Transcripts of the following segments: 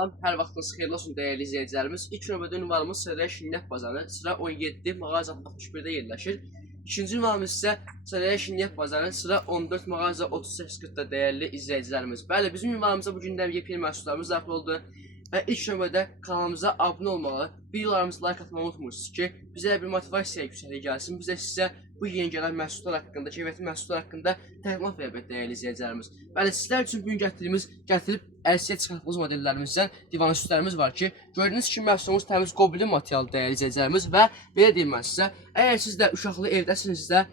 Salam, hər vaxtınız xeyirli olsun dəyərli izləyicilərimiz. İlk növbədə ünvanımız Sərrəyə Şirniyyat Bazarı, sıra 17, mağaza 61-də yerləşir. İkinci ünvanımız isə Sərrəyə Şirniyyat Bazarı, sıra 14, mağaza 38-40-da dəyərli izləyicilərimiz. Bəli, bizim ünvanımıza bu gündən yepyeni məhsullarımız daxil oldu. Və ilk növbədə kanalımıza abunə olmalı, videolarımızı like atmağı unutmursunuz ki, bizə bir motivasiya yüksəliyi gəlsin. Biz də sizə bu yeni gələn məhsullar haqqında, keyfiyyətli məhsullar haqqında təqdimat verək dəyərli izləyicilərimiz. Bəli, sizlər üçün bugün gətirib əlsiyə çıxartdığımız modellərimizdən divan üstlərimiz var ki, gördüyünüz kimi məhsulumuz təmiz qobilin materialı dəyərli izləyicilərimiz və belə deyim mən sizə, əgər siz də uşaqlı evdəsinizsə,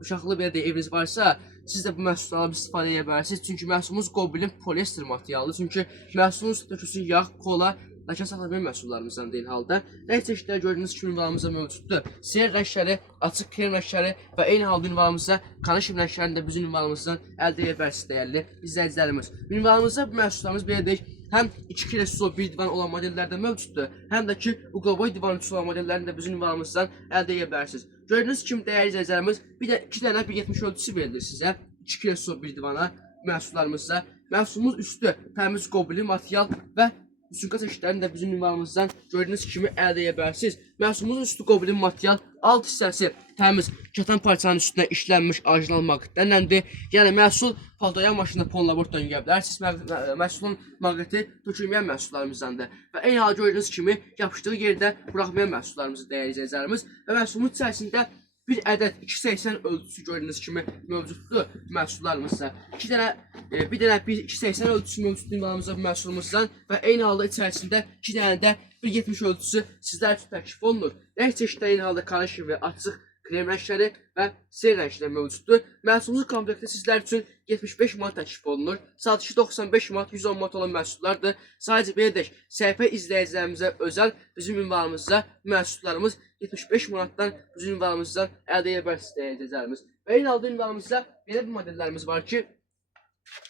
uşaqlı belə deyim eviniz varsa, siz də bu məhsullardan istifadə edə bilərsiniz. Çünki məhsulumuz qobilin poliester materialıdır. Çünki məhsulumuz dökülsün yağ, kola, ləkə saxlamayan məhsullarımızdan deyil halda. Rəng çeşidləri gördüyünüz kimi ünvanımızda mövcuddur. Siyah rəngləri, açıq krem rəngləri və eyni halda ünvanımızda kanışım rənglərini də bizim ünvanımızdan əldə edə bilərsiniz dəyərli izləyicilərimiz. Ünvanımızda bu məhsullarımız belə deyək, həm 2 kilo su, bir divan olan modellərdə mövcuddur, həm də ki, uqoboy divan ütüsü olan modellərini də bizim ünvanımızdan əldə edə bilərsiniz. Gördüyünüz kimi dəyərli izləyicilərimiz, bir də 2 dənə 1.70 ölçüsü verilir sizə. 2 kilo su, bir divana məhsullarımızda. Məhsulumuz üstü təmiz qobili material və üstünqat çeşidlərini də bizim ünvanımızdan gördüyünüz kimi əldə edə bilərsiniz. Məhsulumuzun üstü qobilin material, alt hissəsi təmiz katan parçanın üstünə işlənmiş orijinal maqnitlərləndir. Yəni məhsul paltoyan maşında ponlabortdan yüyə bilərsiniz. Məhsulun maqniti tökülməyən məhsullarımızdandır. Və eyni halda gördüyünüz kimi yapışdığı yerdə buraxmayan məhsullarımızı dəyərli izləyicilərimiz və məhsulun içərisində bir ədəd 280 ölçüsü gördüyünüz kimi mövcuddur məhsullarımızda. Bir dənə 280 ölçüsü mövcuddur ünvanımızda bu məhsulumuzdan və eyni halda içərisində 2 dənə də 1.70 ölçüsü sizlər üçün təklif olunur. Rəng çeşidləri eyni halda karışıq və açıq krem rəngləri və siyah rəngləri mövcuddur. Məhsulumuzun komplekti sizlər üçün 75 manat təklif olunur. Satışı 95 manat, 110 manat olan məhsullardır. Sadəcə belə deyək, səhifə izləyicilərimizə özəl bizim ünvanımızda məhsullarımız 75 manatdan bizim ünvanımızdan əldə edə bilərsiniz dəyərli izləyicilərimiz. Və eyni halda ünvanımızda belə bir modellərimiz var ki,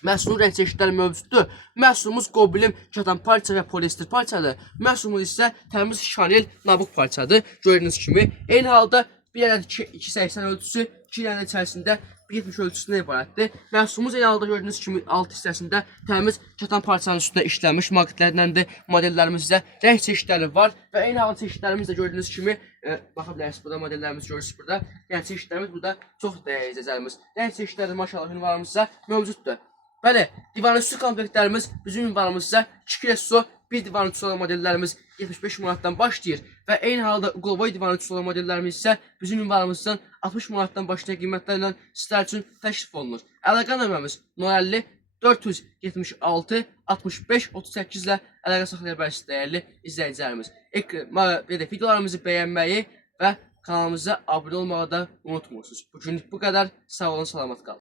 məhsulun rəng çeşidləri mövcuddur. Məhsulumuz qobilin katan parça və poliester parçadır. Məhsulumuz isə təmiz şanel nabuk parçadır. Gördüyünüz kimi. Eyni halda bir ədəd 280 ölçüsü, 2 dənə içərisində 1.70 ölçüsündən ibarətdir. Məhsulumuz eyni halda gördüyünüz kimi alt hissəsində təmiz katan parçanın üstündə işlənmiş maqnitlərləndir. Modellərimizdə rəng çeşidləri var və eyni halda çeşidlərimiz də gördüyünüz kimi baxa bilərsiniz, burada modellərimiz görürsünüz burada. Yəni çeşidlərimiz burada çox dəyərli izləyicilərimiz. Rəng çeşidləri maşallah ünvanımızda mövcuddur. Bəli, divan üstü komplektlərimiz bizim ünvanımızda 2 kilo su, bir divan ütüsü olan modellərimiz 75 manatdan başlayır və eyni halda uqoboy divan ütüsü olan modellərimiz isə bizim ünvanımızdan 60 manatdan başlayan qiymətlərlə sizlər üçün təklif olunur. Əlaqə nömrəmiz 050 476 65 38 ilə əlaqə saxlaya bilərsiniz dəyərli izləyicilərimiz. Videolarımızı bəyənməyi və kanalımıza abunə olmağı da unutmursunuz. Bugünlük bu qədər. Sağ olun, salamat qalın.